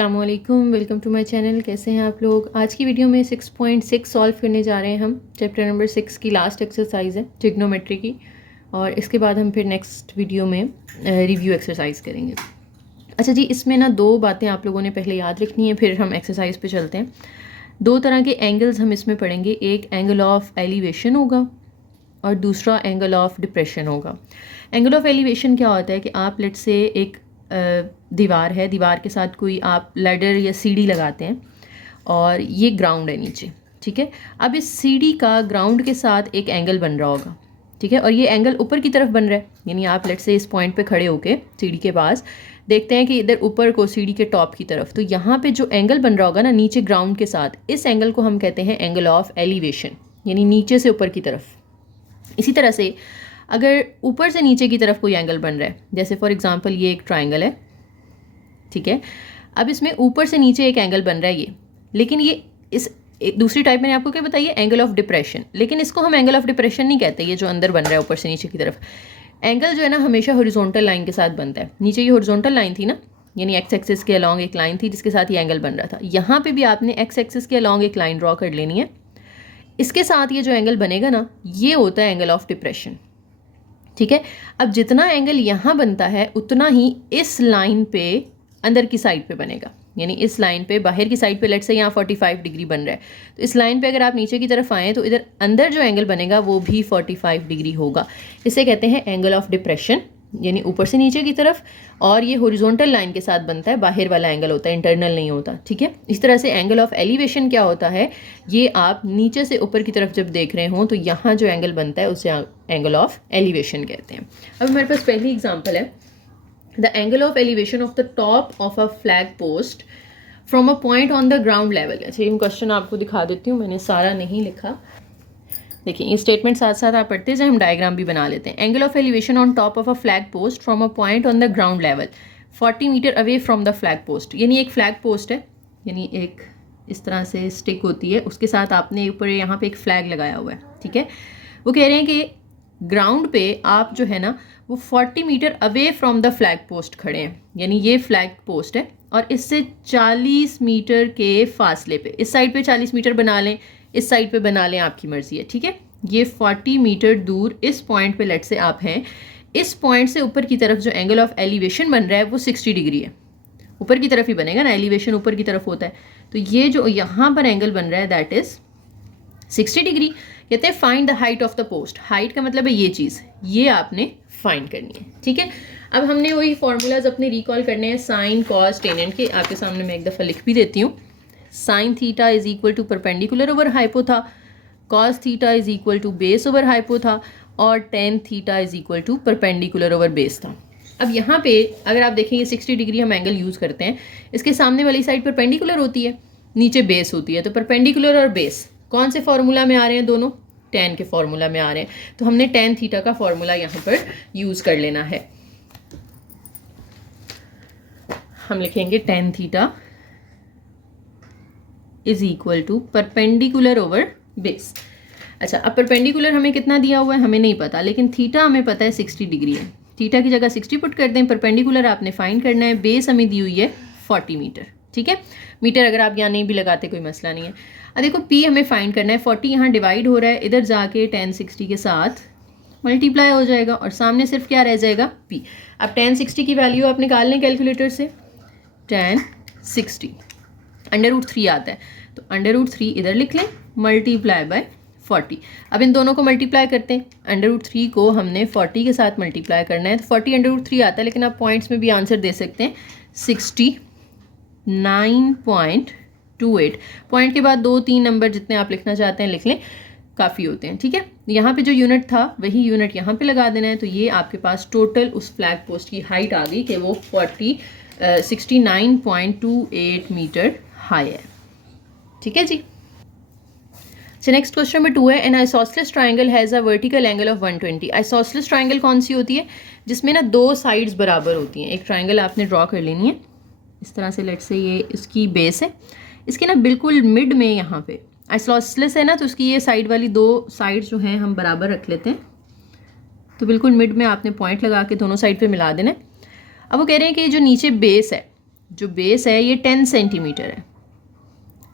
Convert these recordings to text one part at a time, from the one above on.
अस्सलाम वालेकुम, welcome to my channel. कैसे हैं आप लोग। आज की वीडियो में 6.6 सॉल्व करने जा रहे हैं हम। चैप्टर नंबर 6 की लास्ट एक्सरसाइज है ट्रिग्नोमेट्री की, और इसके बाद हम फिर नेक्स्ट वीडियो में रिव्यू एक्सरसाइज करेंगे। अच्छा जी, इसमें ना दो बातें आप लोगों ने पहले याद रखनी है, फिर हम एक्सरसाइज पे चलते हैं। दो तरह के एंगल्स हम इसमें पढ़ेंगे, एक एंगल ऑफ एलिवेशन होगा और दूसरा एंगल ऑफ डिप्रेशन होगा। एंगल ऑफ एलिवेशन क्या होता है कि आप लेट से एक दीवार है, दीवार के साथ कोई आप लैडर या सीढ़ी लगाते हैं और ये ग्राउंड है नीचे, ठीक है। अब इस सीढ़ी का ग्राउंड के साथ एक एंगल बन रहा होगा, ठीक है, और ये एंगल ऊपर की तरफ बन रहा है। यानी आप लेट से इस पॉइंट पे खड़े होके सीढ़ी के पास देखते हैं कि इधर ऊपर को सीढ़ी के टॉप की तरफ, तो यहाँ पे जो एंगल बन रहा होगा ना नीचे ग्राउंड के साथ, इस एंगल को हम कहते हैं एंगल ऑफ एलिवेशन, यानी नीचे से ऊपर की तरफ। इसी तरह से अगर ऊपर से नीचे की तरफ कोई एंगल बन रहा है, जैसे फॉर एग्जांपल ये एक ट्रायंगल है, ठीक है। अब इसमें ऊपर से नीचे एक एंगल बन रहा है ये, लेकिन ये इस दूसरी टाइप मैंने आपको क्या बताई है, एंगल ऑफ डिप्रेशन। लेकिन इसको हम एंगल ऑफ डिप्रेशन नहीं कहते, ये जो अंदर बन रहा है ऊपर से नीचे की तरफ। एंगल जो है ना हमेशा हॉरिजॉन्टल लाइन के साथ बनता है। नीचे ये हॉरिजॉन्टल लाइन थी ना, यानी एक्स एक्सिस के अलॉन्ग एक लाइन थी जिसके साथ ये एंगल बन रहा था। यहाँ पे भी आपने एक्स एक्सिस के अलॉन्ग एक लाइन ड्रॉ कर लेनी है। इसके साथ ये जो एंगल बनेगा ना, ये होता है एंगल ऑफ डिप्रेशन, ठीक है। अब जितना एंगल यहाँ बनता है उतना ही इस लाइन पे अंदर की साइड पे बनेगा। यानी इस लाइन पे बाहर की साइड पे लेट से यहाँ 45 डिग्री बन रहा है, तो इस लाइन पे अगर आप नीचे की तरफ आएँ तो इधर अंदर जो एंगल बनेगा वो भी 45 डिग्री होगा। इसे कहते हैं एंगल ऑफ डिप्रेशन, यानी ऊपर से नीचे की तरफ, और ये हॉरिजॉन्टल लाइन के साथ बनता है, बाहर वाला एंगल होता है, इंटरनल नहीं होता, ठीक है। इस तरह से एंगल ऑफ एलिवेशन क्या होता है, ये आप नीचे से ऊपर की तरफ जब देख रहे हो तो यहाँ जो एंगल बनता है उसे एंगल ऑफ एलिवेशन कहते हैं। अब हमारे पास पहली एग्जाम्पल है, the angle of elevation of the top of a flag post from a point on the ground level. अच्छा, ये क्वेश्चन आपको दिखा देती हूँ, मैंने सारा नहीं लिखा। देखिए ये स्टेटमेंट साथ साथ आप पढ़ते जाए, हम डायग्राम भी बना लेते हैं। Angle of elevation on top of a flag post from a point on the ground level 40 meter away from the flag post. यानी एक फ्लैग पोस्ट है, यानी एक इस तरह से स्टिक होती है, उसके साथ आपने ऊपर यहाँ पे एक फ्लैग लगाया हुआ है, ठीक है। वो कह रहे हैं कि ग्राउंड पे आप जो है ना वो 40 meter away from the flag post खड़े हैं। यानी ये फ्लैग पोस्ट है और इससे 40 मीटर के फासले पे, इस साइड पे 40 मीटर बना लें, इस साइड पे बना लें, आपकी मर्जी है, ठीक है। ये 40 मीटर दूर इस पॉइंट पे लेट से आप हैं। इस पॉइंट से ऊपर की तरफ जो एंगल ऑफ एलिवेशन बन रहा है वो 60 डिग्री है। ऊपर की तरफ ही बनेगा ना, एलिवेशन ऊपर की तरफ होता है, तो ये जो यहाँ पर एंगल बन रहा है दैट इज 60 डिग्री। कहते हैं find the height of the post. Height का मतलब है ये चीज़, ये आपने फाइंड करनी है, ठीक है। अब हमने वही फॉर्मूलाज अपने रिकॉल करने हैं, साइन कॉस टेनेंट के। आपके सामने मैं एक दफ़ा लिख भी देती हूँ। Sine theta is equal to perpendicular over hypo था, cos theta is equal to base over hypo था, और tan theta is equal to perpendicular over base था। अब यहाँ पे अगर आप देखें ये 60 डिग्री हम एंगल यूज़ करते हैं, इसके सामने वाली साइड परपेंडिकुलर होती है, नीचे बेस होती है, तो परपेंडिकुलर और बेस कौन से फॉर्मूला में आ रहे हैं, दोनों टेन के फॉर्मूला में आ रहे हैं, तो हमने टेन थीटा का फॉर्मूला यहाँ पर यूज़ कर लेना है। हम लिखेंगे tan theta is equal to perpendicular over base. अच्छा, अब परपेंडिकुलर हमें कितना दिया हुआ है हमें नहीं पता, लेकिन थीटा हमें पता है 60 डिग्री है। थीटा की जगह 60 पुट कर दें, परपेंडिकुलर आपने फाइंड करना है, बेस हमें दी हुई है 40 मीटर, ठीक है। मीटर अगर आप यहाँ नहीं भी लगाते कोई मसला नहीं है। अब देखो पी हमें फाइंड करना है, 40 यहाँ डिवाइड हो रहा है, इधर जाके 10 60 के साथ मल्टीप्लाई हो जाएगा और सामने सिर्फ क्या रह जाएगा, पी। अब 10 60 की वैल्यू आप निकाल लें कैलकुलेटर से, 10 60 √3 आता है, तो √3 इधर लिख लें, मल्टीप्लाई बाय 40। अब इन दोनों को मल्टीप्लाई करते हैं, √3 को हमने 40 के साथ मल्टीप्लाई करना है, तो 40 √3 आता है, लेकिन आप पॉइंट्स में भी आंसर दे सकते हैं, 69.28। पॉइंट के बाद 2-3 नंबर जितने आप लिखना चाहते हैं लिख लें, काफ़ी होते हैं, ठीक है। यहाँ पे जो यूनिट था वही यूनिट यहाँ पे लगा देना है, तो ये आपके पास टोटल उस फ्लैग पोस्ट की हाइट आ गई कि वो 69.28 मीटर हाई है, ठीक है जी। So नेक्स्ट क्वेश्चन नंबर 2 है, N isosceles triangle has a vertical angle of 120। Isosceles triangle कौन सी होती है, जिसमें ना दो साइड्स बराबर होती हैं। एक ट्राइंगल आपने ड्रॉ कर लेनी है इस तरह से, लेट से ये इसकी बेस है, इसके ना बिल्कुल मिड में यहाँ पे आइसोसेलेस है ना, तो उसकी ये साइड वाली दो साइड्स जो हैं हम बराबर रख लेते हैं, तो बिल्कुल मिड में आपने पॉइंट लगा के दोनों साइड पे मिला देना है। अब वो कह रहे हैं कि जो नीचे बेस है जो बेस है ये 10 सेंटीमीटर है,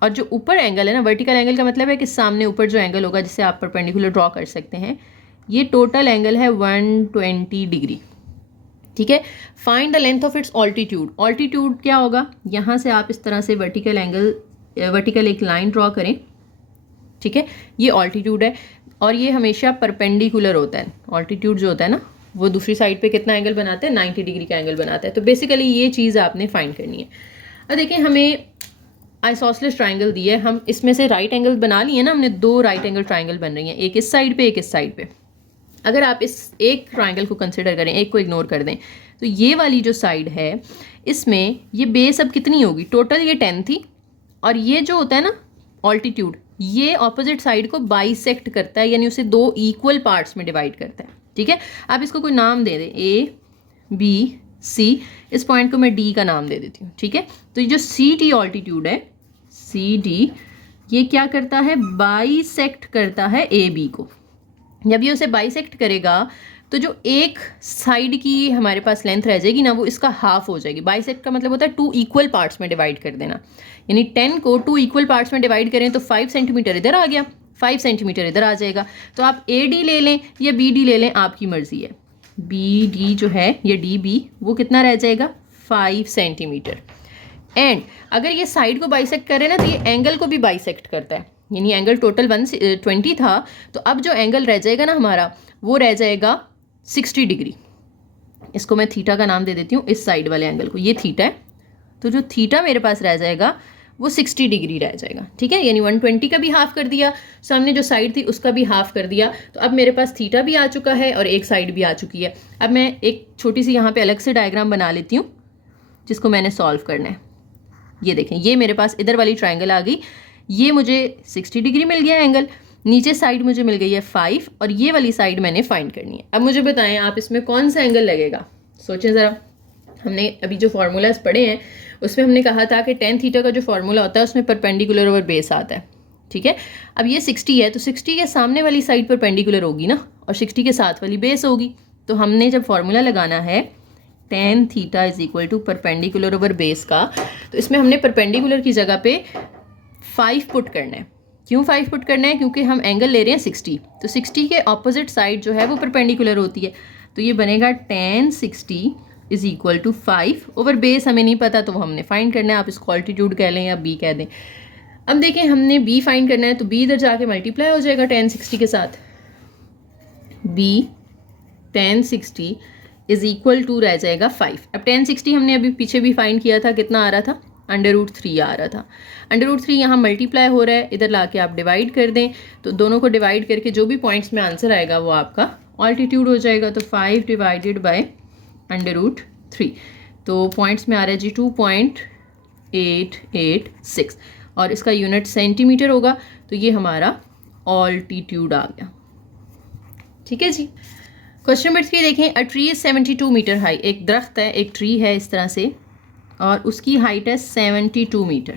और जो ऊपर एंगल है ना, वर्टिकल एंगल का मतलब है कि सामने ऊपर जो एंगल होगा जिसे आप परपेंडिकुलर ड्रॉ कर सकते हैं, ये टोटल एंगल है 120 डिग्री। ठीक है, find the length of its altitude. Altitude क्या होगा, यहाँ से आप इस तरह से वर्टिकल एक लाइन ड्रॉ करें। ठीक है, ये ऑल्टीट्यूड है और ये हमेशा परपेंडिकुलर होता है। ऑल्टीट्यूड जो होता है ना, वो दूसरी साइड पे कितना एंगल बनाता है, 90 डिग्री का एंगल बनाता है। तो बेसिकली ये चीज़ आपने फाइंड करनी है। अब देखिए, हमें आइसोसेलेस ट्राइंगल दिया है, हम इसमें से राइट एंगल बना लिए ना, हमने 2 राइट एंगल ट्राइंगल बन रही हैं, एक इस साइड पे एक इस साइड पे। अगर आप इस एक ट्राइंगल को कंसिडर करें, एक को इग्नोर कर दें, तो ये वाली जो साइड है इसमें ये बेस अब कितनी होगी, टोटल ये 10 थी, और ये जो होता है ना ऑल्टीट्यूड, ये ऑपोजिट साइड को बाइसेक्ट करता है, यानी उसे 2 इक्वल पार्ट्स में डिवाइड करता है। ठीक है, आप इसको कोई नाम दे दें, ABC, इस पॉइंट को मैं D का नाम दे देती हूँ। ठीक है, तो ये जो CD ऑल्टीट्यूड है, CD, ये क्या करता है, बाइसेक्ट करता है AB को। जब ये उसे बाइसेक्ट करेगा तो जो एक साइड की हमारे पास लेंथ रह जाएगी ना, वो इसका हाफ हो जाएगी। बाइसेक्ट का मतलब होता है 2 इक्वल पार्ट्स में डिवाइड कर देना, यानी 10 को 2 इक्वल पार्ट्स में डिवाइड करें तो 5 सेंटीमीटर इधर आ गया, 5 सेंटीमीटर इधर आ जाएगा। तो आप AD ले लें या BD ले लें, आपकी मर्जी है। BD जो है, ये DB, वो कितना रह जाएगा, 5 सेंटीमीटर। एंड अगर ये साइड को बाइसेक्ट करे ना, तो ये एंगल को भी बाइसेक्ट करता है, यानी एंगल टोटल 120 था, तो अब जो एंगल रह जाएगा ना हमारा, वो रह जाएगा 60 डिग्री। इसको मैं थीटा का नाम दे देती हूँ, इस साइड वाले एंगल को, ये थीटा है, तो जो थीटा मेरे पास रह जाएगा वो 60 डिग्री रह जाएगा। ठीक है, यानी 120 का भी हाफ कर दिया, सामने जो साइड थी उसका भी हाफ कर दिया, तो अब मेरे पास थीटा भी आ चुका है और एक साइड भी आ चुकी है। अब मैं एक छोटी सी यहाँ पे अलग से डायग्राम बना लेती हूँ, जिसको मैंने सॉल्व करना है। ये देखें, ये मेरे पास इधर वाली ट्राइंगल आ गई, ये मुझे 60 डिग्री मिल गया एंगल, नीचे साइड मुझे मिल गई है 5, और ये वाली साइड मैंने फाइंड करनी है। अब मुझे बताएं, आप इसमें कौन सा एंगल लगेगा, सोचें ज़रा। हमने अभी जो फार्मूलाज पढ़े हैं उसमें हमने कहा था कि tan थीटा का जो फार्मूला होता है उसमें परपेंडिकुलर ओवर बेस आता है। ठीक है, अब ये 60 है, तो 60 के सामने वाली साइड परपेंडिकुलर होगी ना, और 60 के साथ वाली बेस होगी। तो हमने जब फार्मूला लगाना है tan theta is equal to perpendicular over base का, तो इसमें हमने परपेंडिकुलर की जगह पे 5 पुट करना है। क्यों 5 पुट करना है, क्योंकि हम एंगल ले रहे हैं 60, तो 60 के ऑपोजिट साइड जो है वो परपेंडिकुलर होती है, तो ये बनेगा tan 60 is equal to 5 over base. हमें नहीं पता तो वो हमने फाइंड करना है, आप इसको ऑल्टीट्यूड कह लें या B कह दें। अब देखें, हमने B फाइंड करना है, तो B इधर जाके मल्टीप्लाई हो जाएगा tan 60 के साथ। B tan 60 is equal to रह जाएगा 5। अब tan 60 हमने अभी पीछे भी फाइंड किया था, कितना आ रहा था, √3 आ रहा था। √3 यहाँ मल्टीप्लाई हो रहा है, इधर लाके आप डिवाइड कर दें, तो दोनों को डिवाइड करके जो भी पॉइंट्स में आंसर आएगा वो आपका ऑल्टीट्यूड हो जाएगा। तो 5 डिवाइडेड बाय √3, तो पॉइंट्स में आ रहा है जी 2.886, और इसका यूनिट सेंटीमीटर होगा, तो ये हमारा ऑल्टीट्यूड आ गया। ठीक है जी। क्वेश्चन नंबर 3 देखें, a tree is 72 meter high. एक दरख्त है, एक ट्री है इस तरह से, और उसकी हाइट है 72 मीटर।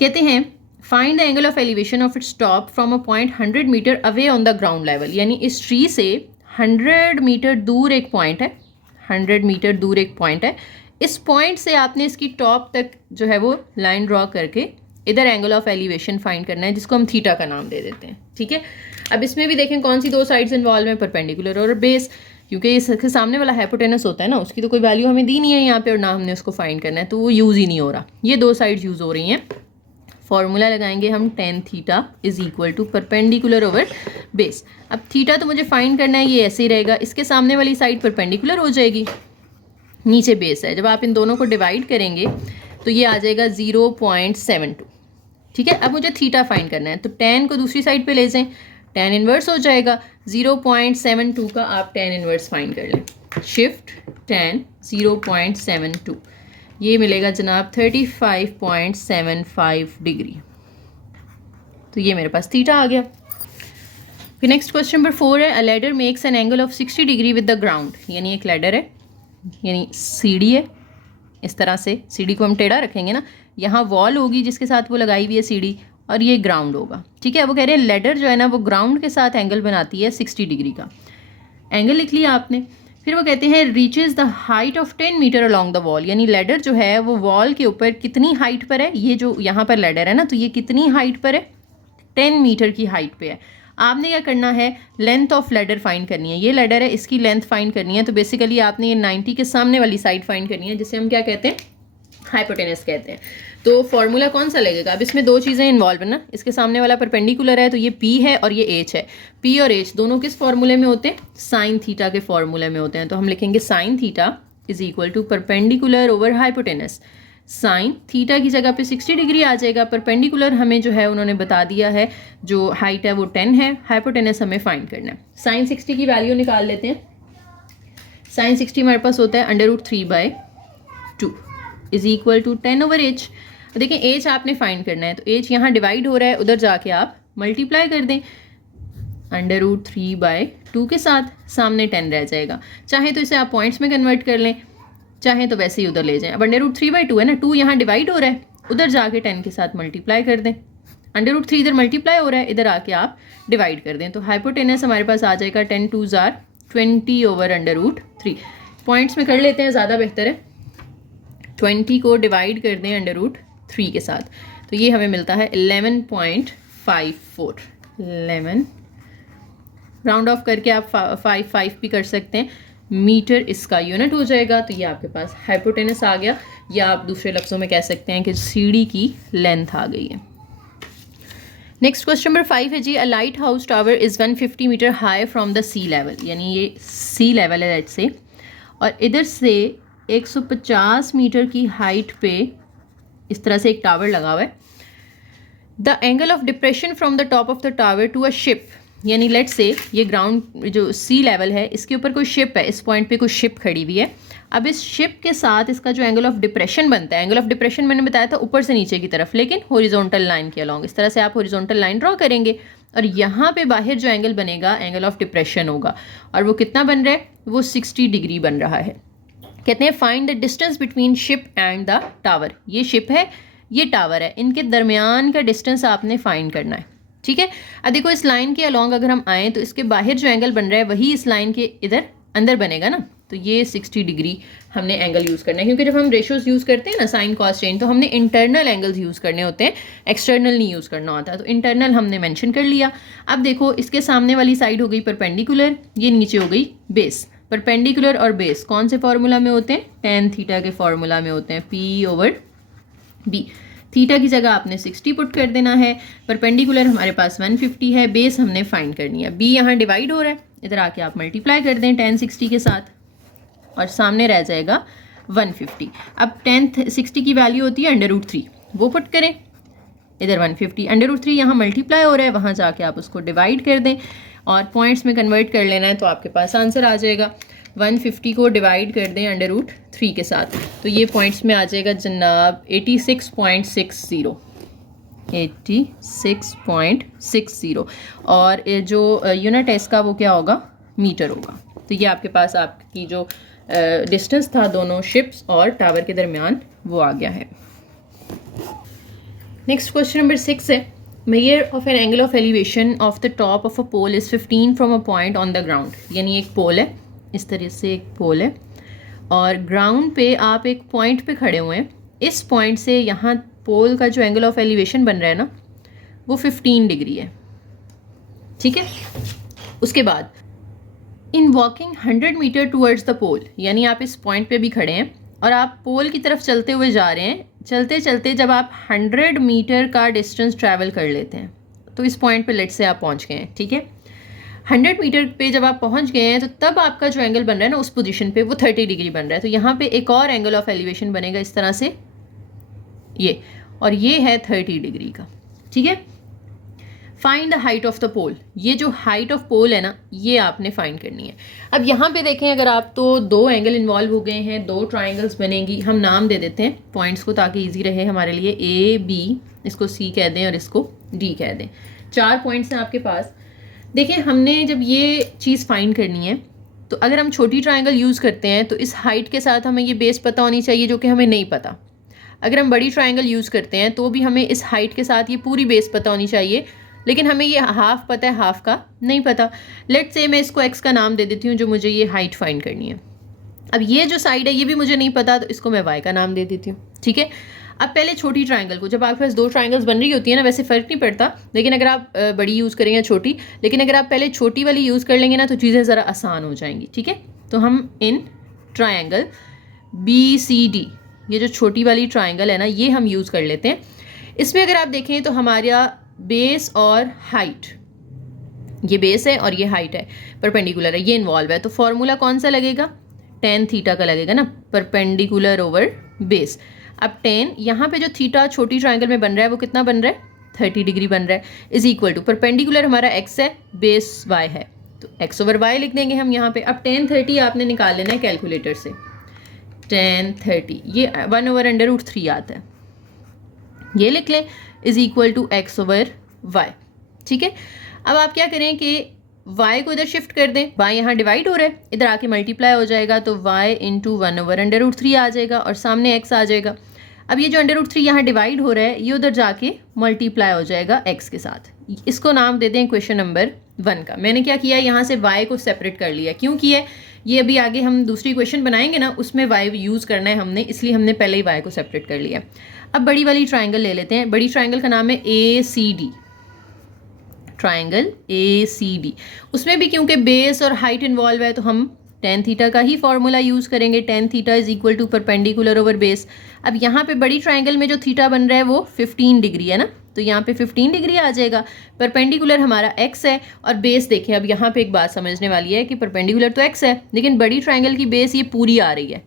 कहते हैं find the angle of elevation of its top from a point 100 meter away on the ground level. यानी इस ट्री से 100 मीटर दूर एक पॉइंट है, 100 मीटर दूर एक पॉइंट है। इस पॉइंट से आपने इसकी टॉप तक जो है वो लाइन ड्रॉ करके इधर एंगल ऑफ एलिवेशन फाइंड करना है, जिसको हम थीटा का नाम दे देते हैं। ठीक है, अब इसमें भी देखें कौन सी 2 साइड्स इन्वॉल्व हैं, परपेंडिकुलर और बेस, क्योंकि इसके सामने वाला हाइपोटेनस होता है ना, उसकी तो कोई वैल्यू हमें दी नहीं है यहाँ पे, और ना हमने उसको फाइंड करना है, तो वो यूज़ ही नहीं हो रहा। ये 2 साइड्स यूज़ हो रही हैं। फॉर्मूला लगाएंगे हम, tan theta is equal to perpendicular over base. अब थीटा तो मुझे फाइंड करना है, ये ऐसे ही रहेगा, इसके सामने वाली साइड परपेंडिकुलर हो जाएगी, नीचे बेस है। जब आप इन दोनों को डिवाइड करेंगे तो ये आ जाएगा 0.72। ठीक है, अब मुझे थीटा फाइंड करना है, तो tan को दूसरी साइड पे ले जाएं, tan इनवर्स हो जाएगा 0.72 का, आप tan इनवर्स फाइंड कर लें। शिफ्ट tan 0.72, ये मिलेगा जनाब 35.75 डिग्री। तो ये मेरे पास थीटा आ गया। फिर नेक्स्ट क्वेश्चन नंबर 4 है, अ ladder makes an angle of 60 degree with the ground. यानी एक लैडर है, यानी सीढ़ी है, इस तरह से सीढ़ी को हम टेढ़ा रखेंगे ना, यहाँ वॉल होगी जिसके साथ वो लगाई हुई है सीढ़ी, और ये ग्राउंड होगा। ठीक है, वो कह रहे हैं लेडर जो है ना वो ग्राउंड के साथ एंगल बनाती है 60 डिग्री का। एंगल लिख लिया आपने, फिर वो कहते हैं reaches the height of 10 meter along the wall, यानी लैडर जो है वो वॉल के ऊपर कितनी हाइट पर है, ये जो यहाँ पर लैडर है ना, तो ये कितनी हाइट पर है, 10 मीटर की हाइट पे है। आपने क्या करना है, लेंथ ऑफ लैडर फाइंड करनी है। ये लैडर है, इसकी लेंथ फाइंड करनी है। तो बेसिकली आपने ये 90 के सामने वाली साइड फाइंड करनी है, जिसे हम क्या कहते हैं, हाइपोटेनस कहते हैं। तो फॉर्मूला कौन सा लगेगा, अब इसमें दो चीज़ें इन्वॉल्व है ना, इसके सामने वाला परपेंडिकुलर है तो ये P है और ये H है। P और H दोनों किस फॉर्मूले में होते हैं, साइन थीटा के फॉर्मूले में होते हैं। तो हम लिखेंगे sine theta is equal to perpendicular over hypotenuse. Sine theta की जगह पे 60 डिग्री आ जाएगा। परपेंडिकुलर हमें जो है उन्होंने बता दिया है, जो हाइट है वो 10 है, हाइपोटेनस हमें फाइंड करना है। साइन 60 की वैल्यू निकाल लेते हैं। साइन 60 हमारे पास होता है √3/2 is equal to 10 over h. देखिए एच आपने फाइंड करना है, तो एच यहाँ डिवाइड हो रहा है, उधर जाके आप मल्टीप्लाई कर दें √3/2 के साथ, सामने 10 रह जाएगा। चाहे तो इसे आप पॉइंट्स में कन्वर्ट कर लें, चाहे तो वैसे ही उधर ले जाएं। अब √3/2 है ना, 2 यहाँ डिवाइड हो रहा है, उधर जाके 10 के साथ मल्टीप्लाई कर दें। √3 इधर मल्टीप्लाई हो रहा है, इधर आके आप डिवाइड कर दें। तो हाइपोटेनस हमारे पास आ जाएगा 10 2 20 ओवर √3। पॉइंट्स में कर लेते हैं, ज़्यादा बेहतर है। 20 को डिवाइड कर दें √3 के साथ, तो ये हमें मिलता है 11.54। 11 राउंड ऑफ करके आप 5 भी कर सकते हैं, मीटर इसका यूनिट हो जाएगा। तो ये आपके पास हाइपोटेनस आ गया, या आप दूसरे लफ्ज़ों में कह सकते हैं कि सीढ़ी की लेंथ आ गई है। नेक्स्ट क्वेश्चन नंबर 5 है जी, a lighthouse tower is 150 metre high from the sea level, यानी ये सी लेवल है लेट्स से, और इधर से 150 मीटर की हाइट पे इस तरह से एक टावर लगा हुआ है। The angle of depression from the top of the tower to a ship, यानी लेट्स से ये ग्राउंड जो सी लेवल है इसके ऊपर कोई शिप है, इस पॉइंट पे कोई शिप खड़ी हुई है। अब इस शिप के साथ इसका जो एंगल ऑफ डिप्रेशन बनता है, एंगल ऑफ डिप्रेशन मैंने बताया था ऊपर से नीचे की तरफ, लेकिन हॉरिजॉन्टल लाइन के अलॉन्ग, इस तरह से आप हॉरिजॉन्टल लाइन ड्रॉ करेंगे और यहाँ पे बाहर जो एंगल बनेगा एंगल ऑफ डिप्रेशन होगा, और वो कितना बन रहा है, वो 60 डिग्री बन रहा है। कहते हैं find the distance between ship and the tower. ये शिप है, ये टावर है, इनके दरमियान का डिस्टेंस आपने फाइंड करना है, ठीक है। अब देखो इस लाइन के अलॉन्ग अगर हम आएँ तो इसके बाहर जो एंगल बन रहा है वही इस लाइन के इधर अंदर बनेगा ना, तो ये 60 डिग्री हमने एंगल यूज़ करना है, क्योंकि जब हम रेशोज यूज़ करते हैं ना साइन कॉस टेन, तो हमने इंटरनल एंगल्स यूज़ करने होते हैं, एक्सटर्नल नहीं यूज़ करना होता। तो इंटरनल हमने मेंशन कर लिया। अब देखो इसके सामने वाली साइड हो गई परपेंडिकुलर, ये नीचे हो गई बेस। परपेंडिकुलर और बेस कौन से फार्मूला में होते हैं, टेन थीटा के फार्मूला में होते हैं, P/B। थीटा की जगह आपने 60 पुट कर देना है। परपेंडिकुलर हमारे पास 150 है, बेस हमने फाइंड करनी है। B यहाँ डिवाइड हो रहा है, इधर आके आप मल्टीप्लाई कर दें 10 60 के साथ, और सामने रह जाएगा 150। अब 10 60 की वैल्यू होती है √3, वो पुट करें, इधर 150 √3 यहाँ मल्टीप्लाई हो रहा है, वहाँ जाके आप उसको डिवाइड कर दें और पॉइंट्स में कन्वर्ट कर लेना है, तो आपके पास आंसर आ जाएगा। 150 को डिवाइड कर दें √3 के साथ, तो ये पॉइंट्स में आ जाएगा जनाब 86.60, 86.60, और जो यूनिट है इसका वो क्या होगा, मीटर होगा। तो ये आपके पास आपकी जो डिस्टेंस था दोनों शिप्स और टावर के दरमियान वो आ गया है। नेक्स्ट क्वेश्चन नंबर 6 है, measure of an angle of elevation of the top of a pole is 15 from a point on the ground. यानी एक पोल है, इस तरह से एक पोल है और ग्राउंड पे आप एक पॉइंट पे खड़े हुए हैं। इस पॉइंट से यहाँ पोल का जो एंगल ऑफ एलिवेशन बन रहा है ना, वो 15 डिग्री है, ठीक है। उसके बाद in walking 100 metre towards the pole, यानी आप इस पॉइंट पे भी खड़े हैं और आप पोल की तरफ चलते हुए जा रहे हैं। चलते चलते जब आप 100 मीटर का डिस्टेंस ट्रैवल कर लेते हैं, तो इस पॉइंट पे लेट से आप पहुंच गए हैं, ठीक है। 100 मीटर पे जब आप पहुंच गए हैं, तो तब आपका जो एंगल बन रहा है ना उस पोजीशन पे, वो 30 डिग्री बन रहा है। तो यहाँ पे एक और एंगल ऑफ एलिवेशन बनेगा इस तरह से, ये, और ये है 30 डिग्री का, ठीक है। Find the height of the pole, ये जो हाइट ऑफ पोल है ना, ये आपने फाइंड करनी है। अब यहाँ पे देखें, अगर आप तो दो एंगल इन्वॉल्व हो गए हैं, दो ट्राइंगल्स बनेंगी। हम नाम दे देते हैं पॉइंट्स को ताकि इजी रहे हमारे लिए। A B, इसको C कह दें और इसको D कह दें। 4 पॉइंट्स हैं आपके पास। देखें, हमने जब ये चीज़ फाइंड करनी है, तो अगर हम छोटी ट्राइंगल यूज़ करते हैं तो इस हाइट के साथ हमें ये बेस पता होनी चाहिए, जो कि हमें नहीं पता। अगर हम बड़ी ट्राइंगल यूज़ करते हैं तो भी हमें इस हाइट के साथ ये पूरी बेस पता होनी चाहिए, लेकिन हमें ये हाफ पता है, हाफ का नहीं पता। लेट्स से मैं इसको x का नाम दे देती हूँ जो मुझे ये हाइट फाइंड करनी है। अब ये जो साइड है ये भी मुझे नहीं पता, तो इसको मैं y का नाम दे देती हूँ, ठीक है। अब पहले छोटी ट्राइंगल को, जब आपके पास दो ट्राइंगल्स बन रही होती है ना, वैसे फ़र्क नहीं पड़ता, लेकिन अगर आप बड़ी यूज़ करें या छोटी, लेकिन अगर आप पहले छोटी वाली यूज़ कर लेंगे ना तो चीज़ें ज़रा आसान हो जाएंगी, ठीक है। तो हम इन ट्राइंगल BCD, ये जो छोटी वाली ट्राइंगल है ना, ये हम यूज़ कर लेते हैं। इसमें अगर आप देखें तो हमारा बेस और हाइट, ये बेस है और ये हाइट है, परपेंडिकुलर है, ये इन्वॉल्व है। तो फॉर्मूला कौन सा लगेगा? tan थीटा का लगेगा ना, परपेंडिकुलर ओवर बेस। अब tan, यहाँ पे जो थीटा छोटी ट्राइंगल में बन रहा है वो कितना बन रहा है? 30 डिग्री बन रहा है, इज इक्वल टू परपेंडिकुलर हमारा x है, बेस y है, तो x ओवर y लिख देंगे हम यहाँ पे। अब tan 30 आपने निकाल लेना है कैलकुलेटर से। tan 30 ये 1/√3 आता है, ये लिख लें, is equal to x over y, ठीक है। अब आप क्या करें कि y को इधर शिफ्ट कर दें, y यहाँ डिवाइड हो रहा है, इधर आके मल्टीप्लाई हो जाएगा, तो y इंटू 1/√3 आ जाएगा और सामने x आ जाएगा। अब ये जो √3 यहाँ डिवाइड हो रहा है ये उधर जाके मल्टीप्लाई हो जाएगा x के साथ। इसको नाम देते हैं क्वेश्चन नंबर 1 का। मैंने क्या किया, यहाँ से y को सेपरेट कर लिया। क्यों किया? ये अभी आगे हम दूसरी क्वेश्चन बनाएंगे ना, उसमें y यूज़ करना है हमने, इसलिए हमने पहले ही y को सेपरेट कर लिया। अब बड़ी वाली ट्राइंगल ले लेते हैं। बड़ी ट्राइंगल का नाम है ACD, ट्राइंगल ACD। उसमें भी क्योंकि बेस और हाइट इन्वॉल्व है तो हम tan थीटा का ही फॉर्मूला यूज़ करेंगे। tan theta is equal to perpendicular over base. अब यहाँ पे बड़ी ट्राइंगल में जो थीटा बन रहा है वो 15 डिग्री है ना, तो यहाँ पे 15 डिग्री आ जाएगा। परपेंडिकुलर हमारा x है और बेस देखें, अब यहाँ पे एक बात समझने वाली है कि परपेंडिकुलर तो x है, लेकिन बड़ी ट्राइंगल की बेस ये पूरी आ रही है,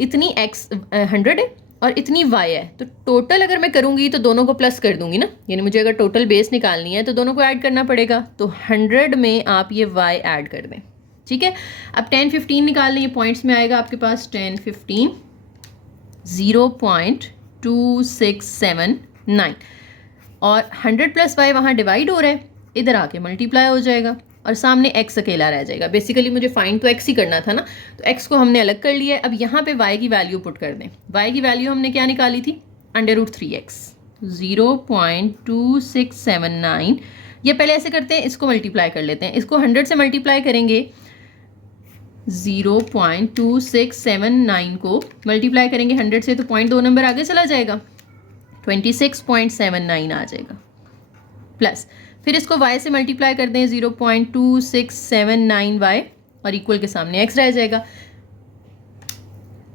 इतनी x 100 है और इतनी y है, तो टोटल अगर मैं करूँगी तो दोनों को प्लस कर दूंगी ना, यानी मुझे अगर टोटल बेस निकालनी है तो दोनों को ऐड करना पड़ेगा। तो 100 में आप ये y ऐड कर दें, ठीक है। अब tan 15 निकाल लें, ये पॉइंट्स में आएगा आपके पास। tan 15 0.2679 और 100 प्लस y वहाँ डिवाइड हो रहा है, इधर आके मल्टीप्लाई हो जाएगा और सामने x अकेला रह जाएगा। बेसिकली मुझे फाइंड तो x ही करना था ना, तो x को हमने अलग कर लिया है। अब यहाँ पे y की वैल्यू पुट कर दें। y की वैल्यू हमने क्या निकाली थी? √3x, 0.2679। ये पहले ऐसे करते हैं, इसको मल्टीप्लाई कर लेते हैं। इसको 100 से मल्टीप्लाई करेंगे, 0.2679 को मल्टीप्लाई करेंगे 100 से, तो 0.2 नंबर आगे चला जाएगा, 26.79 आ जाएगा। प्लस फिर इसको y से मल्टीप्लाई कर दें, 0.2679y और इक्वल के सामने x रह जाएगा।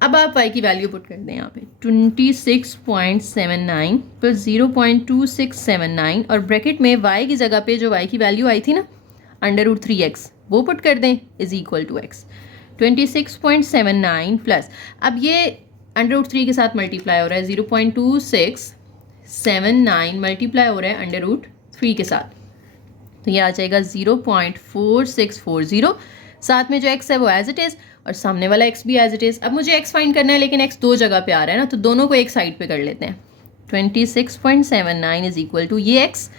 अब आप y की वैल्यू पुट कर दें यहाँ पे, 26.79 प्लस 0.2679 और ब्रैकेट में y की जगह पे जो y की वैल्यू आई थी ना, √3x, वो पुट कर दें, is equal to x। 26.79 plus, अब ये √3 के साथ मल्टीप्लाई हो रहा है, 0.2679 मल्टीप्लाई हो रहा है √3 के साथ, तो ये आ जाएगा 0.4640। साथ में जो x है वो एज इट इज़ और सामने वाला x भी एज इट इज़। अब मुझे x फाइंड करना है, लेकिन x दो जगह पे आ रहा है ना, तो दोनों को एक साइड पे कर लेते हैं। 26.79 इज इक्वल टू ये x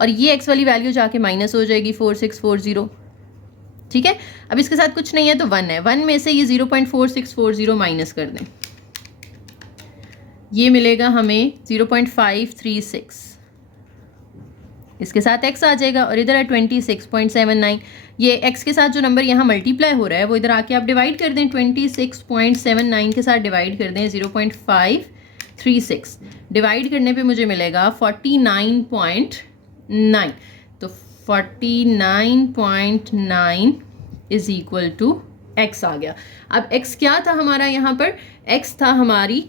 और ये x वाली वैल्यू जाके माइनस हो जाएगी 4640, ठीक है। अब इसके साथ कुछ नहीं है तो 1 है, 1 में से ये 0.4640 माइनस कर दें, ये मिलेगा हमें 0.536। इसके साथ x आ जाएगा और इधर है 26.79। ये x के साथ जो नंबर यहाँ मल्टीप्लाई हो रहा है वो इधर आके आप डिवाइड कर दें, 26.79 के साथ डिवाइड कर दें 0.536, डिवाइड करने पे मुझे मिलेगा 49.9, तो 49.9 इज इक्वल टू x आ गया। अब x क्या था हमारा यहाँ पर? x था हमारी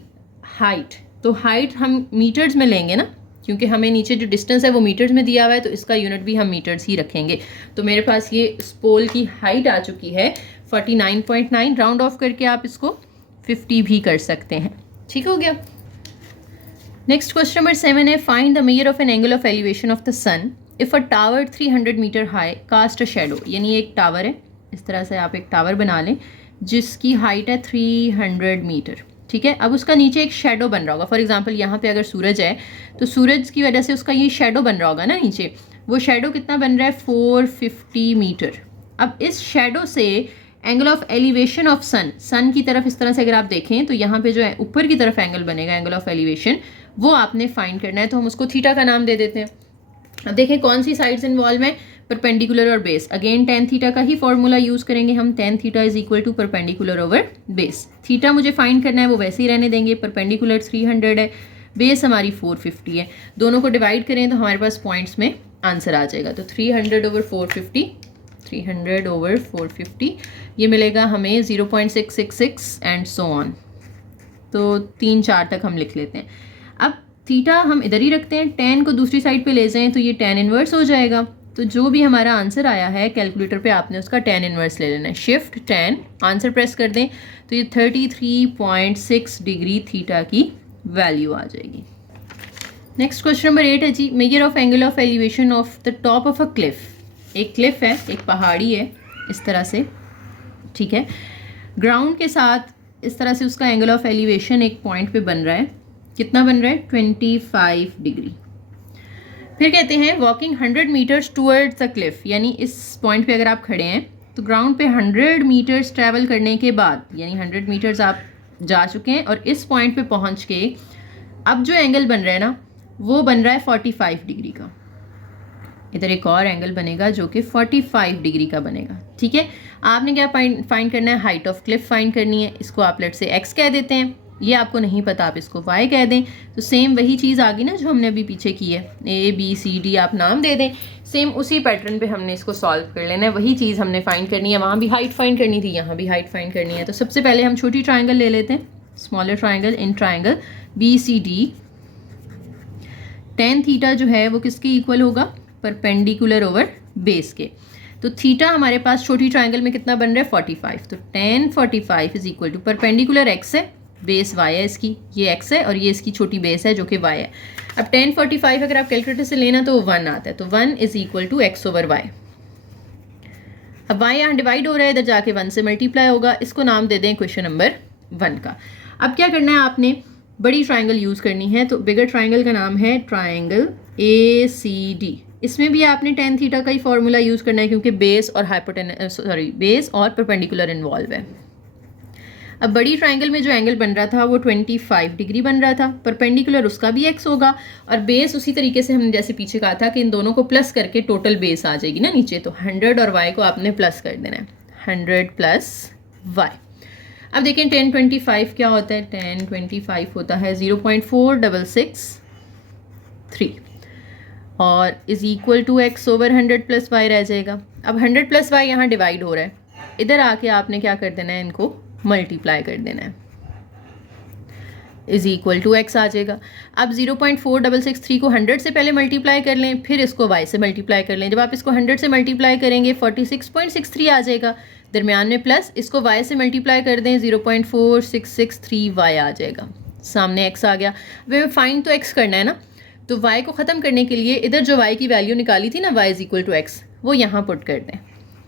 हाइट, तो हाइट हम मीटर्स में लेंगे ना, क्योंकि हमें नीचे जो डिस्टेंस है वो मीटर्स में दिया हुआ है, तो इसका यूनिट भी हम मीटर्स ही रखेंगे। तो मेरे पास ये पोल की हाइट आ चुकी है 49.9, राउंड ऑफ करके आप इसको 50 भी कर सकते हैं, ठीक हो गया। नेक्स्ट क्वेश्चन नंबर 7 है, find the measure of an angle of elevation of the sun if a tower 300 meter high cast a shadow. यानी एक टावर है, इस तरह से आप एक टावर बना लें जिसकी हाइट है 300 मीटर, ठीक है। अब उसका नीचे एक शेडो बन रहा होगा, फॉर एग्जांपल यहाँ पे अगर सूरज है तो सूरज की वजह से उसका ये शेडो बन रहा होगा ना नीचे, वो शेडो कितना बन रहा है? 450 मीटर। अब इस शेडो से एंगल ऑफ एलिवेशन ऑफ सन की तरफ इस तरह से अगर आप देखें तो यहाँ पे जो है ऊपर की तरफ एंगल बनेगा, एंगल ऑफ एलिवेशन, वो आपने फाइंड करना है, तो हम उसको थीटा का नाम दे देते हैं। अब देखें कौन सी साइड्स इन्वॉल्व हैं, परपेंडिकुलर और बेस। अगेन टेन थीटा का ही फॉर्मूला यूज़ करेंगे हम, tan theta is equal to perpendicular over base. Theta मुझे फाइंड करना है वो वैसे ही रहने देंगे, परपेंडिकुलर 300 है, बेस हमारी 450 है, दोनों को डिवाइड करें तो हमारे पास पॉइंट्स में आंसर आ जाएगा। तो 300 ओवर 450, 300 ओवर 450 ये मिलेगा हमें 0.666 एंड सो ऑन। तो 3 4 तक हम लिख लेते हैं। अब थीटा हम इधर ही रखते हैं, टेन को दूसरी साइड पे ले जाएं तो ये टेन इनवर्स हो जाएगा। तो जो भी हमारा आंसर आया है कैलकुलेटर पे आपने उसका टेन इनवर्स ले लेना है, शिफ्ट 10 आंसर प्रेस कर दें तो ये 33.6 डिग्री थीटा की वैल्यू आ जाएगी। नेक्स्ट क्वेश्चन नंबर 8 है जी, measure of angle of elevation of the top of a cliff. एक क्लिफ है, एक पहाड़ी है इस तरह से, ठीक है, ग्राउंड के साथ इस तरह से उसका एंगल ऑफ एलिवेशन एक पॉइंट पे बन रहा है, कितना बन रहा है 25 डिग्री। फिर कहते हैं walking 100 meters towards the cliff, यानी इस पॉइंट पे अगर आप खड़े हैं तो ग्राउंड पे 100 मीटर्स ट्रैवल करने के बाद, यानी 100 मीटर्स आप जा चुके हैं और इस पॉइंट पे पहुंच के अब जो एंगल बन रहा है ना वो बन रहा है 45 डिग्री का। इधर एक और एंगल बनेगा जो कि 45 डिग्री का बनेगा, ठीक है। आपने क्या फाइंड करना है, हाइट ऑफ क्लिफ फाइंड करनी है। इसको आप लेट से एक्स कह देते हैं, ये आपको नहीं पता आप इसको y कह दें, तो सेम वही चीज़ आ गई ना जो हमने अभी पीछे की है, ABCD आप नाम दे दें, सेम उसी पैटर्न पे हमने इसको सॉल्व कर लेना है। वही चीज़ हमने फाइंड करनी है, वहाँ भी हाइट फाइंड करनी थी, यहाँ भी हाइट फाइंड करनी है। तो सबसे पहले हम छोटी ट्राइंगल ले लेते हैं, smaller triangle in triangle BCD। Tan theta जो है वो किसके इक्वल होगा, परपेंडिकुलर ओवर बेस के। तो थीटा हमारे पास छोटी ट्राइंगल में कितना बन रहा है 45, तो tan 45 is equal to perpendicular x है, बेस y है इसकी, ये x है और ये इसकी छोटी बेस है जो कि y है। अब tan 45 अगर आप कैलकुलेटर से लेना तो 1 आता है, तो 1 is equal to x over y। अब y यहाँ डिवाइड हो रहा है, इधर जाके 1 से मल्टीप्लाई होगा, इसको नाम दे दें क्वेश्चन नंबर 1 का। अब क्या करना है, आपने बड़ी ट्राइंगल यूज़ करनी है, तो बिगर ट्राइंगल का नाम है ट्राइंगल ACD। इसमें भी आपने tan थीटा का ही फॉर्मूला यूज़ करना है क्योंकि बेस और बेस और परपेंडिकुलर इन्वॉल्व है। अब बड़ी ट्राइंगल में जो एंगल बन रहा था वो 25 डिग्री बन रहा था, परपेंडिकुलर उसका भी x होगा और बेस उसी तरीके से हमने जैसे पीछे कहा था कि इन दोनों को प्लस करके टोटल बेस आ जाएगी ना नीचे, तो 100 और y को आपने प्लस कर देना है, 100 प्लस y। अब देखें tan 25 क्या होता है, tan 25 होता है 0.4663 और is equal to x over 100 plus y रह जाएगा। अब 100 प्लस y यहाँ डिवाइड हो रहा है, इधर आके आपने क्या कर देना है, इनको मल्टीप्लाई कर देना है, इज इक्वल टू x आ जाएगा। अब 0.4663 को 100 से पहले मल्टीप्लाई कर लें, फिर इसको y से मल्टीप्लाई कर लें। जब आप इसको 100 से मल्टीप्लाई करेंगे 46.63 आ जाएगा, दरमियान में प्लस, इसको y से मल्टीप्लाई कर दें 0.4663y आ जाएगा, सामने x आ गया। वे फाइंड तो x करना है ना, तो y को ख़त्म करने के लिए इधर जो y की वैल्यू निकाली थी ना, y is equal to x, वो यहाँ पुट कर दें,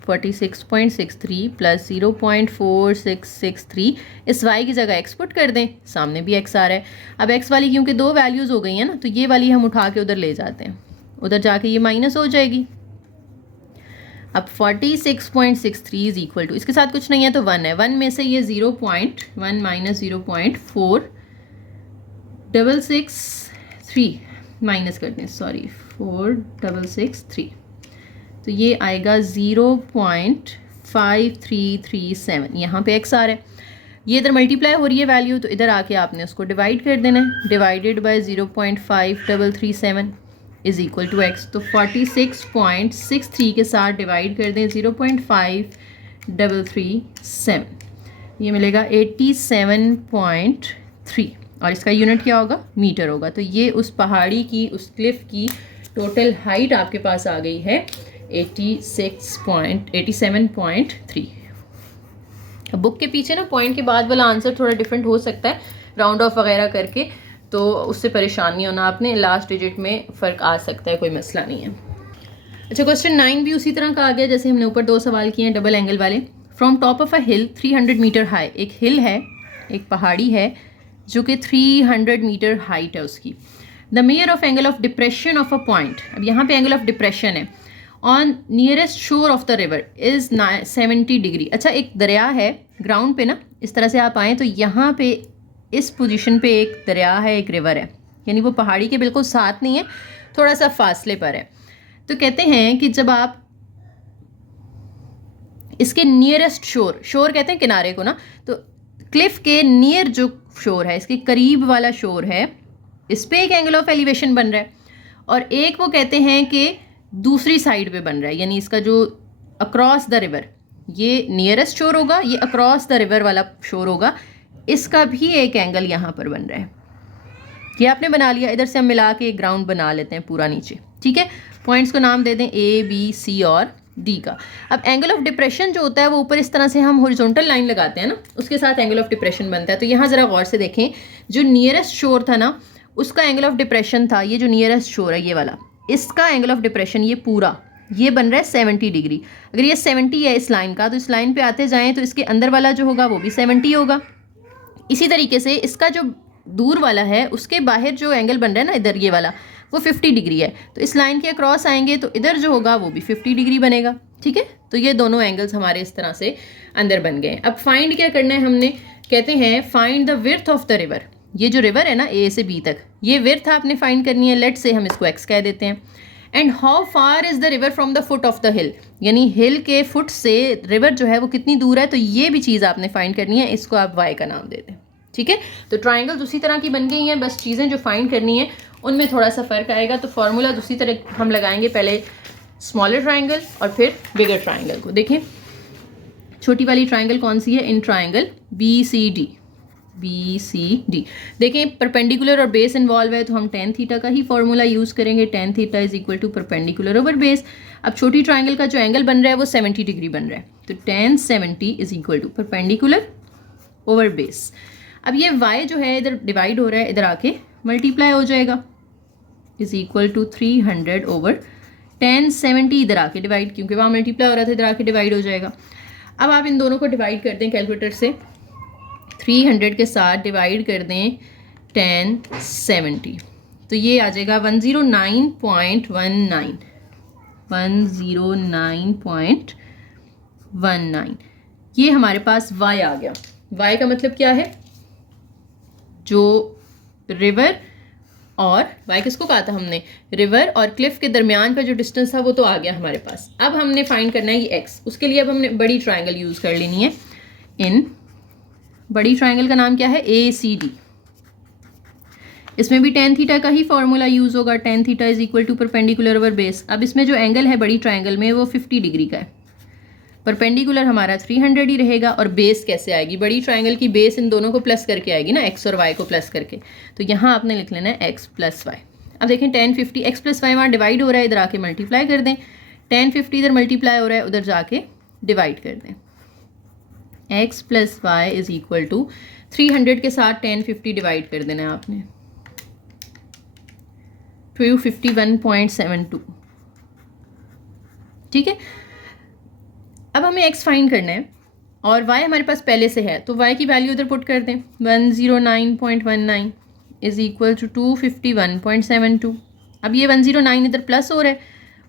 46.63 प्लस 0.4663, इस y की जगह x पुट कर दें, सामने भी x आ रहा है। अब x वाली क्योंकि दो वैल्यूज़ हो गई हैं ना, तो ये वाली हम उठा के उधर ले जाते हैं, उधर जाके ये माइनस हो जाएगी। अब 46.63 इज इक्वल टू, इसके साथ कुछ नहीं है तो 1 है, 1 में से ये 0.1 माइनस 0.4663 माइनस करते हैं, सॉरी 4663, तो ये आएगा 0.5337, यहाँ पे x आ रहा है, ये इधर मल्टीप्लाई हो रही है वैल्यू, तो इधर आके आपने उसको डिवाइड कर देना है, divided by 0.5337 is equal to x। तो 46.63 के साथ डिवाइड कर दें 0.5337, ये मिलेगा 87.3 और इसका यूनिट क्या होगा, मीटर होगा। तो ये उस पहाड़ी की, उस क्लिफ की टोटल हाइट आपके पास आ गई है 87.3। अब बुक के पीछे ना पॉइंट के बाद वाला आंसर थोड़ा डिफरेंट हो सकता है, राउंड ऑफ वगैरह करके, तो उससे परेशान नहीं होना आपने, लास्ट डिजिट में फ़र्क आ सकता है, कोई मसला नहीं है। अच्छा, क्वेश्चन 9 भी उसी तरह का आ गया जैसे हमने ऊपर 2 सवाल किए हैं, डबल एंगल वाले। From top of a hill 300 meter high, एक हिल है, एक पहाड़ी है जो कि 300 मीटर हाइट है उसकी। The measure of angle of depression of a point, अब यहाँ पे एंगल ऑफ डिप्रेशन है, ऑन नियरेस्ट शोर of the river is 70 degree. अच्छा, एक दरिया है ग्राउंड पे ना, इस तरह से आप आएँ तो यहाँ पे इस पोजीशन पे एक दरिया है, एक रिवर है, यानी वो पहाड़ी के बिल्कुल साथ नहीं है, थोड़ा सा फासले पर है। तो कहते हैं कि जब आप इसके नियरेस्ट शोर कहते हैं किनारे को ना, तो क्लिफ के नियर जो शोर है, इसके करीब वाला शोर है, इस पे एक एंगल ऑफ एलिवेशन बन रहा है, और एक वो कहते हैं कि दूसरी साइड पे बन रहा है, यानी इसका जो अक्रॉस द रिवर, ये नियरेस्ट शोर होगा, ये अक्रॉस द रिवर वाला शोर होगा, इसका भी एक एंगल यहाँ पर बन रहा है। ये आपने बना लिया। इधर से हम मिला के एक ग्राउंड बना लेते हैं पूरा नीचे, ठीक है। पॉइंट्स को नाम दे दें ए, बी, सी और डी का। अब एंगल ऑफ डिप्रेशन जो होता है वो ऊपर इस तरह से हम हॉरिजॉन्टल लाइन लगाते हैं ना, उसके साथ एंगल ऑफ डिप्रेशन बनता है। तो यहाँ ज़रा गौर से देखें, जो नियरेस्ट शोर था ना, उसका एंगल ऑफ डिप्रेशन था, ये जो नियरेस्ट शोर है ये वाला, इसका एंगल ऑफ डिप्रेशन ये पूरा ये बन रहा है 70 डिग्री। अगर ये 70 है इस लाइन का, तो इस लाइन पे आते जाएं तो इसके अंदर वाला जो होगा वो भी 70 होगा। इसी तरीके से इसका जो दूर वाला है उसके बाहर जो एंगल बन रहा है ना इधर ये वाला, वो 50 डिग्री है। तो इस लाइन के अक्रॉस आएंगे तो इधर जो होगा वो भी 50 डिग्री बनेगा, ठीक है। तो ये दोनों एंगल्स हमारे इस तरह से अंदर बन गए। अब फाइंड क्या करना है हमने, कहते हैं find the width of the river. ये जो रिवर है ना ए से बी तक, ये विड्थ आपने फाइंड करनी है। लेट से हम इसको एक्स कह देते हैं। And how far is the river from the foot of the हिल, यानी हिल के फुट से रिवर जो है वो कितनी दूर है, तो ये भी चीज़ आपने फाइंड करनी है। इसको आप वाई का नाम दे दें, ठीक है। तो ट्राइंगल उसी तरह की बन गई हैं, बस चीज़ें जो फाइंड करनी है उनमें थोड़ा सा फ़र्क आएगा। तो फार्मूला दूसरी तरह हम लगाएंगे, पहले स्मॉलर ट्राइंगल और फिर बिगर ट्राइंगल को। देखें छोटी वाली ट्राइंगल कौन सी है, in triangle b c d. देखें परपेंडिकुलर और बेस इन्वॉल्व है, तो हम tan थीटा का ही फॉर्मूला यूज़ करेंगे। tan theta is equal to perpendicular over base. अब छोटी ट्राइंगल का जो एंगल बन रहा है वो 70 डिग्री बन रहा है, तो tan 70 is equal to perpendicular over base. अब ये y जो है इधर डिवाइड हो रहा है, इधर आके मल्टीप्लाई हो जाएगा, is equal to 300 over tan 70 इधर आके डिवाइड, क्योंकि वहाँ मल्टीप्लाई हो रहा था, इधर आके डिवाइड हो जाएगा। अब आप इन दोनों को डिवाइड कर दें कैलकुलेटर से, 300 के साथ डिवाइड कर दें tan 70, तो ये आ जाएगा 109.19, 109.19। ये हमारे पास y आ गया। y का मतलब क्या है, जो रिवर और y किसको कहा था हमने, रिवर और क्लिफ के दरमियान का जो डिस्टेंस था वो तो आ गया हमारे पास। अब हमने फाइंड करना है ये x। उसके लिए अब हमने बड़ी ट्राइंगल यूज़ कर लेनी है। इन बड़ी ट्राइंगल का नाम क्या है, ACD। इसमें भी tan थीटा का ही फॉर्मूला यूज़ होगा। tan theta is equal to perpendicular over base. अब इसमें जो एंगल है बड़ी ट्राइंगल में वो 50 डिग्री का है, परपेंडिकुलर हमारा 300 ही रहेगा, और बेस कैसे आएगी, बड़ी ट्राइंगल की बेस इन दोनों को प्लस करके आएगी ना, x और y को प्लस करके। तो यहाँ आपने लिख लेना है x प्लस वाई। अब देखें tan 50, x प्लस वाई वहाँ डिवाइड हो रहा है, इधर आके मल्टीप्लाई कर दें। tan 50 इधर मल्टीप्लाई हो रहा है, उधर जाके डिवाइड कर दें। x plus y is equal to 300 के साथ tan 50 डिवाइड कर देना है आपने, 251.72, ठीक है। अब हमें x फाइंड करना है और y हमारे पास पहले से है, तो y की वैल्यू इधर पुट कर दें। 109.19 इज इक्वल टू 251.72। अब ये 109 इधर प्लस हो रहा है,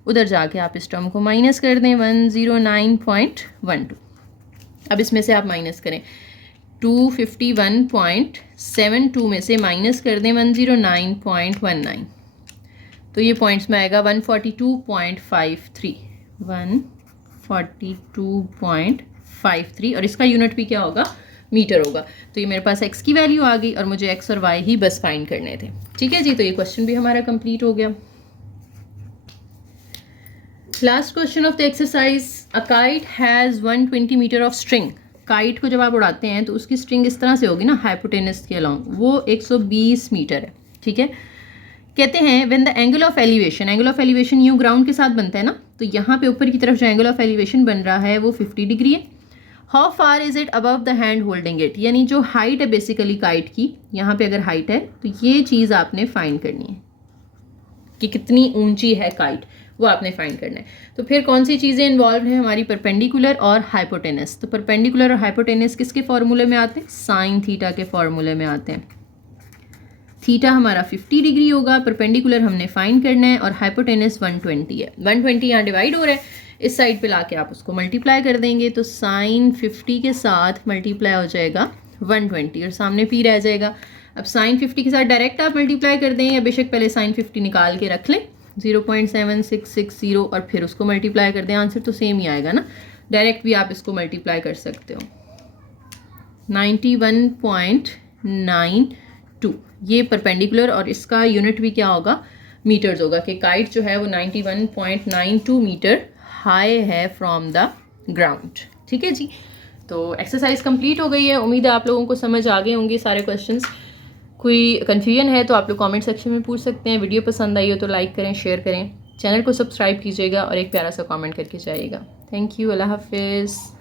उधर जाके आप इस टर्म को माइनस कर दें, 109.12। अब इसमें से आप माइनस करें, 251.72 में से माइनस कर दें 109.19, तो ये पॉइंट्स में आएगा 142.53, 142.53, और इसका यूनिट भी क्या होगा, मीटर होगा। तो ये मेरे पास x की वैल्यू आ गई और मुझे x और y ही बस फाइंड करने थे, ठीक है जी। तो ये क्वेश्चन भी हमारा कंप्लीट हो गया। Last question of the exercise, a kite has 120 meter of string. Kite को जब आप उड़ाते हैं तो उसकी स्ट्रिंग इस तरह से होगी ना, हाइपोटेनस के अलॉन्ग, वो 120 मीटर है, ठीक है। कहते हैं when the angle of elevation यूँ ग्राउंड के साथ बनता है ना, तो यहाँ पे ऊपर की तरफ जो एंगल ऑफ एलिवेशन बन रहा है वो 50 डिग्री है। How far is it above the hand holding it, यानी जो हाइट है बेसिकली काइट की, यहाँ पे अगर हाइट है तो ये चीज़ आपने फाइंड करनी है कि कितनी ऊंची है काइट, वो आपने फाइंड करना है। तो फिर कौन सी चीज़ें इन्वॉल्व हैं हमारी, परपेंडिकुलर और हाइपोटेनस। तो परपेंडिकुलर और हाइपोटेनस किसके फॉर्मूले में आते हैं, साइन थीटा के फॉर्मूले में आते हैं। थीटा हमारा 50 डिग्री होगा, परपेंडिकुलर हमने फाइंड करना है, और हाइपोटेनस 120 है। 120 यहाँ डिवाइड हो रहा है, इस साइड पे लाके आप उसको मल्टीप्लाई कर देंगे, तो साइन 50 के साथ मल्टीप्लाई हो जाएगा 120 और सामने पी रह जाएगा। अब साइन 50 के साथ डायरेक्ट आप मल्टीप्लाई कर दें, या बेशक पहले साइन 50 निकाल के रख लें, 0.7660 और फिर उसको मल्टीप्लाई कर दें, आंसर तो सेम ही आएगा ना। डायरेक्ट भी आप इसको मल्टीप्लाई कर सकते हो। 91.92 ये परपेंडिकुलर, और इसका यूनिट भी क्या होगा, मीटर्स होगा, कि काइट जो है वो 91.92 मीटर हाई है फ्रॉम द ग्राउंड। ठीक है जी, तो एक्सरसाइज कंप्लीट हो गई है। उम्मीद है आप लोगों को समझ आ गए होंगे सारे क्वेश्चंस। कोई कन्फ्यूजन है तो आप लोग कमेंट सेक्शन में पूछ सकते हैं। वीडियो पसंद आई हो तो लाइक करें, शेयर करें, चैनल को सब्सक्राइब कीजिएगा और एक प्यारा सा कमेंट करके जाइएगा। थैंक यू, अल्लाह हाफिज़।